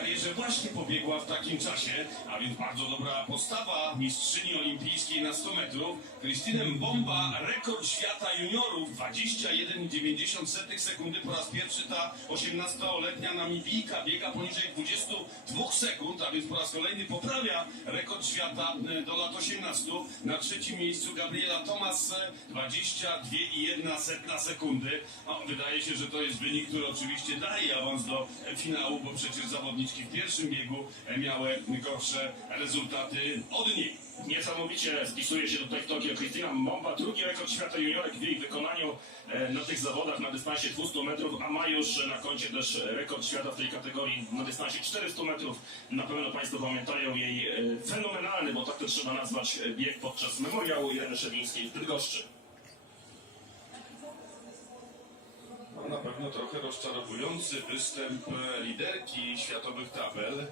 karierze właśnie pobiegła w takim czasie, a więc bardzo dobra postawa mistrzyni olimpijskiej na 100 metrów. Krystynę Bomba, rekord świata juniorów, 21,90 sekundy. Po raz pierwszy ta 18-letnia Namibijka biega poniżej 22 sekund, a więc po raz kolejny poprawia rekord świata e, do lat 18. Na trzecim miejscu Gabriela Thomas, e, 22,1 sekundy. No, wydaje się, że to jest wynik, który oczywiście daje awans do e, finału, bo przecież zawodniczki w pierwszym biegu e, miały gorsze rezultaty od niej. Niesamowicie spisuje się tutaj w Tokio Krystyna Momba, drugi rekord świata juniorek w jej wykonaniu e, na tych zawodach na dystansie 200 metrów, a ma już na koncie też rekord świata w tej kategorii na dystansie 400 metrów. Na pewno Państwo pamiętają jej e, fenomenalny, bo tak to trzeba nazwać, e, bieg podczas memoriału Ireny Szewińskiej w Bydgoszczy. No, na pewno trochę rozczarowujący występ liderki światowych tabel